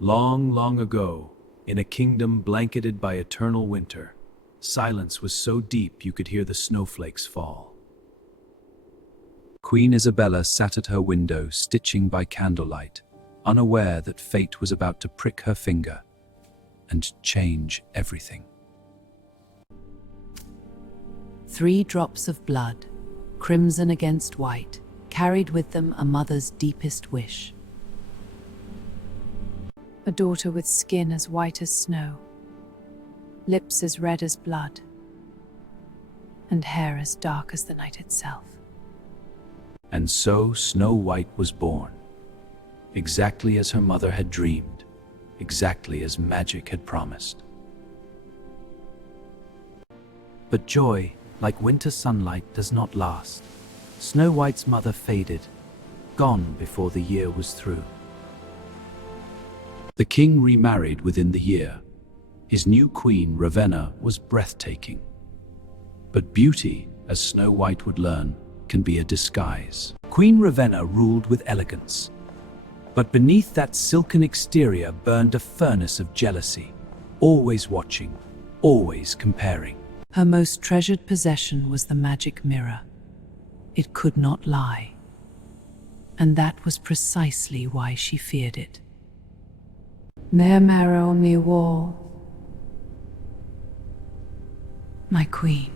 Long, long ago, in a kingdom blanketed by eternal winter, silence was so deep you could hear the snowflakes fall. Queen Isabella sat at her window, stitching by candlelight, unaware that fate was about to prick her finger and change everything. 3 drops of blood, crimson against white, carried with them a mother's deepest wish. A daughter with skin as white as snow, lips as red as blood, and hair as dark as the night itself. And so Snow White was born, exactly as her mother had dreamed, exactly as magic had promised. But joy, like winter sunlight, does not last. Snow White's mother faded, gone before the year was through. The king remarried within the year. His new queen, Ravenna, was breathtaking. But beauty, as Snow White would learn, can be a disguise. Queen Ravenna ruled with elegance, but beneath that silken exterior burned a furnace of jealousy, always watching, always comparing. Her most treasured possession was the magic mirror. It could not lie, and that was precisely why she feared it. Their mirror on the wall. My queen,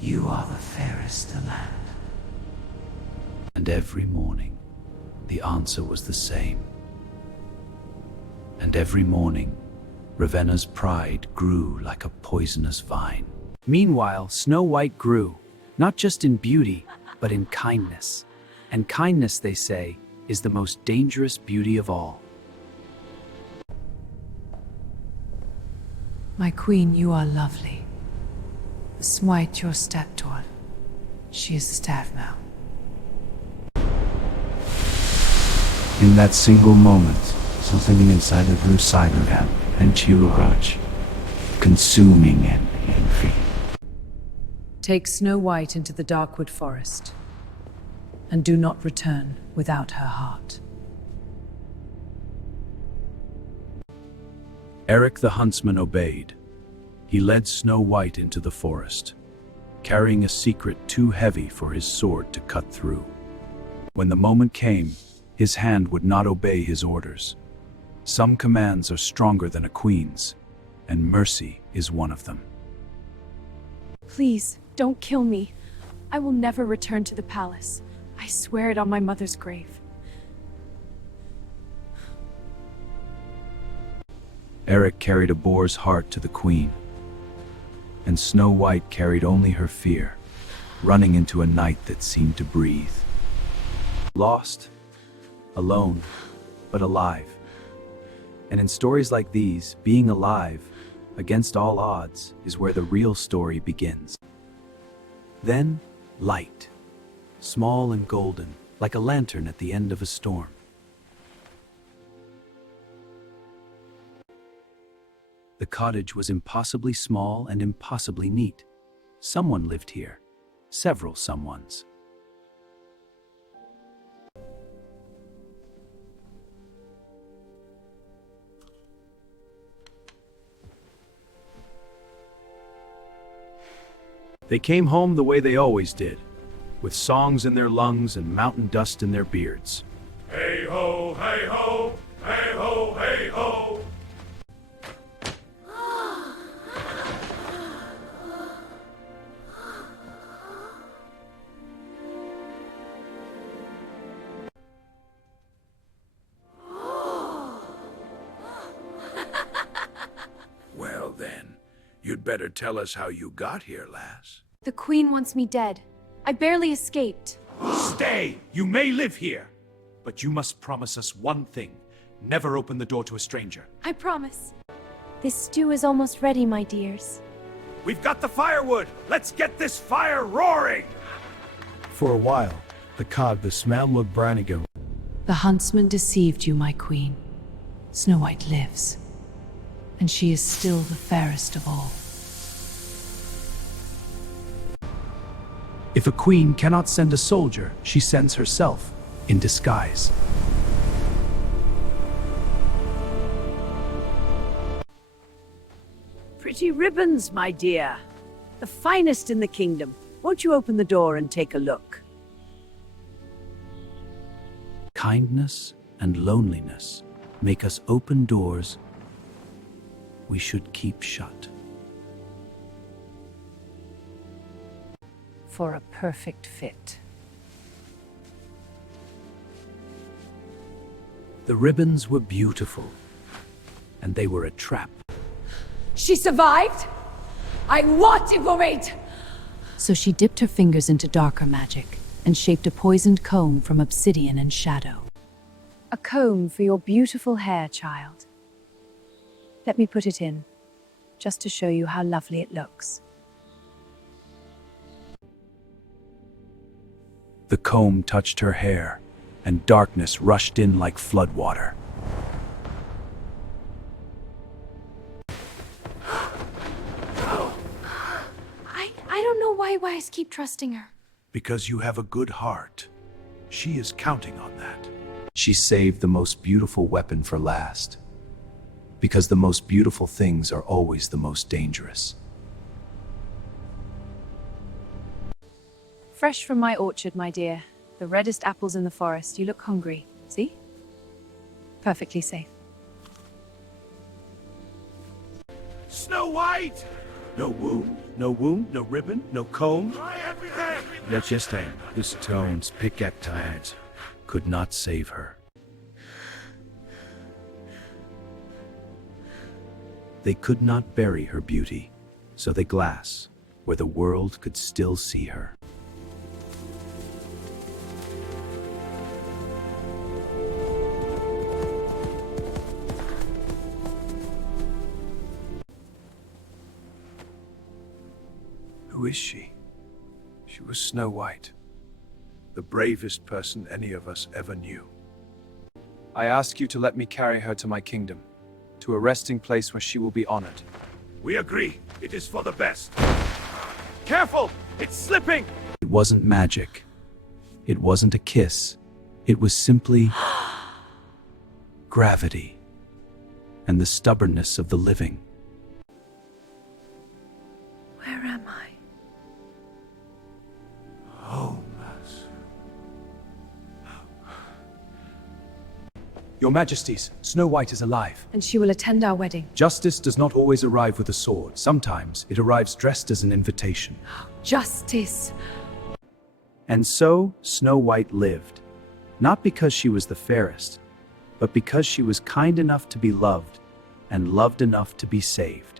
You are the fairest of land. And every morning, the answer was the same. And every morning, Ravenna's pride grew like a poisonous vine. Meanwhile, Snow White grew, not just in beauty, but in kindness. And kindness, they say, is the most dangerous beauty of all. My queen, you are lovely. Smite your stepdaughter. She is the staff now. In that single moment, something inside her grew silent and Chiruraj, consuming and envy. take Snow White into the Darkwood Forest, and do not return without her heart. Eric the huntsman obeyed. He led Snow White into the forest, carrying a secret too heavy for his sword to cut through. When the moment came, his hand would not obey his orders. Some commands are stronger than a queen's, and mercy is one of them. Please, don't kill me. I will never return to the palace. I swear it on my mother's grave. Eric carried a boar's heart to the queen, and Snow White carried only her fear, running into a night that seemed to breathe. Lost, alone, but alive. And in stories like these, being alive, against all odds, is where the real story begins. Then, light, small and golden, like a lantern at the end of a storm. The cottage was impossibly small and impossibly neat. Someone lived here. Several someones. They came home the way they always did, with songs in their lungs and mountain dust in their beards. Hey ho, hey ho, hey ho, hey ho. Well then, you'd better tell us how you got here, lass. The Queen wants me dead. I barely escaped. Stay! You may live here, but you must promise us one thing. Never open the door to a stranger. I promise. This stew is almost ready, my dears. We've got the firewood! Let's get this fire roaring! For a while, the smell looked branigan. The huntsman deceived you, my queen. Snow White lives, and she is still the fairest of all. If a queen cannot send a soldier, she sends herself, in disguise. Pretty ribbons, my dear. The finest in the kingdom. Won't you open the door and take a look? Kindness and loneliness make us open doors we should keep shut. For a perfect fit. The ribbons were beautiful, and they were a trap. She survived? I want information! So she dipped her fingers into darker magic and shaped a poisoned comb from obsidian and shadow. A comb for your beautiful hair, child. Let me put it in, just to show you how lovely it looks. The comb touched her hair, and darkness rushed in like floodwater. I don't know why Wise keep trusting her. Because you have a good heart. She is counting on that. She saved the most beautiful weapon for last. Because the most beautiful things are always the most dangerous. Fresh from my orchard, my dear. The reddest apples in the forest. You look hungry. See? Perfectly safe. Snow White! No wound, no ribbon, no comb. Try everything! The stones pick at times could not save her. They could not bury her beauty, so they glass where the world could still see her. Who is she? She was Snow White, the bravest person any of us ever knew. I ask you to let me carry her to my kingdom, to a resting place where she will be honored. We agree. It is for the best. Careful! It's slipping! It wasn't magic. It wasn't a kiss. It was simply gravity and the stubbornness of the living. Where am I? Your Majesties, Snow White is alive. And she will attend our wedding. Justice does not always arrive with a sword. Sometimes it arrives dressed as an invitation. Justice. And so Snow White lived, not because she was the fairest, but because she was kind enough to be loved and loved enough to be saved.